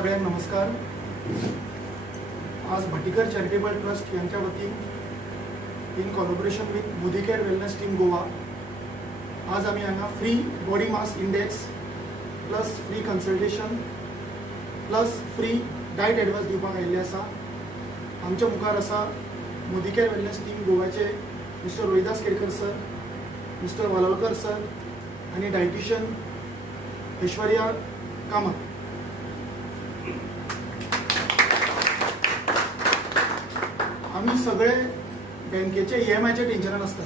सगळ्यांना नमस्कार। आज भटीकर चॅरिटेबल ट्रस्ट यांच्या वतीन in collaboration with Modi care wellness team Goa आज आम्ही हांगा free body mass index plus free consultation plus free diet advice दिवपाक आयिल्ले आसा। आमच्या मुखार आसा मोदी केअर वेलनेस टीम गोवाचे mister Rohidas Kerkar sir, mister Walolkar sir आणि डायटिशियन ऐश्वर्या कामत। आम्ही सगळे बँकेचे EMIचे टेन्शनान आसता,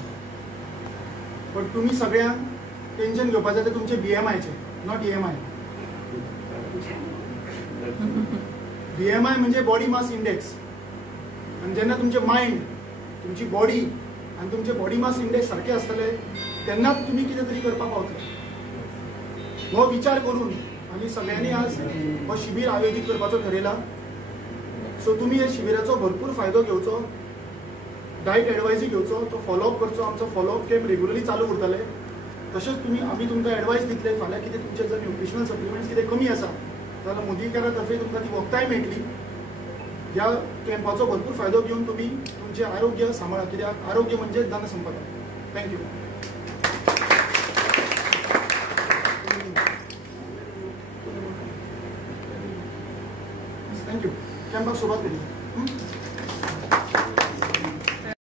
पण तुम्ही सगळ्यांक टेन्शन घेवपाचें ते तुमचे BMIचे, नॉट EMI। BMI म्हणजे बॉडी मास इंडेक्स, आणि जेन्ना तुमचे माइंड, तुमची बॉडी आणि तुमचे बॉडी मास इंडेक्स सारखे आसतले तेन्नाच तुम्ही कितें तरी करपाक पावतले। हो विचार करून आम्ही सगळ्यांनी आज हो शिबीर आयोजित करपाचो ठरयला। सो तुम्ही या शिबिराचो भरपूर फायदो घेवचो, डायट एडवायसी घेवचो, तो फॉलोअप करचो। आमचो फॉलोअप कॅम्प रेग्युलरली चालू उरतले। तशेंच आम्ही तुमकां एडवायस दितले फाल्यां कितें तुमचे जर न्यूट्रिशनल सप्लिमेंट्स कितें कमी आसा जाल्यार मोदी केअरा तर्फे तुमकां ती वखदाय मेळटली। ह्या कॅम्पाचो भरपूर फायदो घेवन तुम्ही तुमचे आरोग्य सांबाळा, कित्याक आरोग्य म्हणजे धनसंपदा। थँक्यू। थँक्यू। कॅम्पाक सुरवात करूया।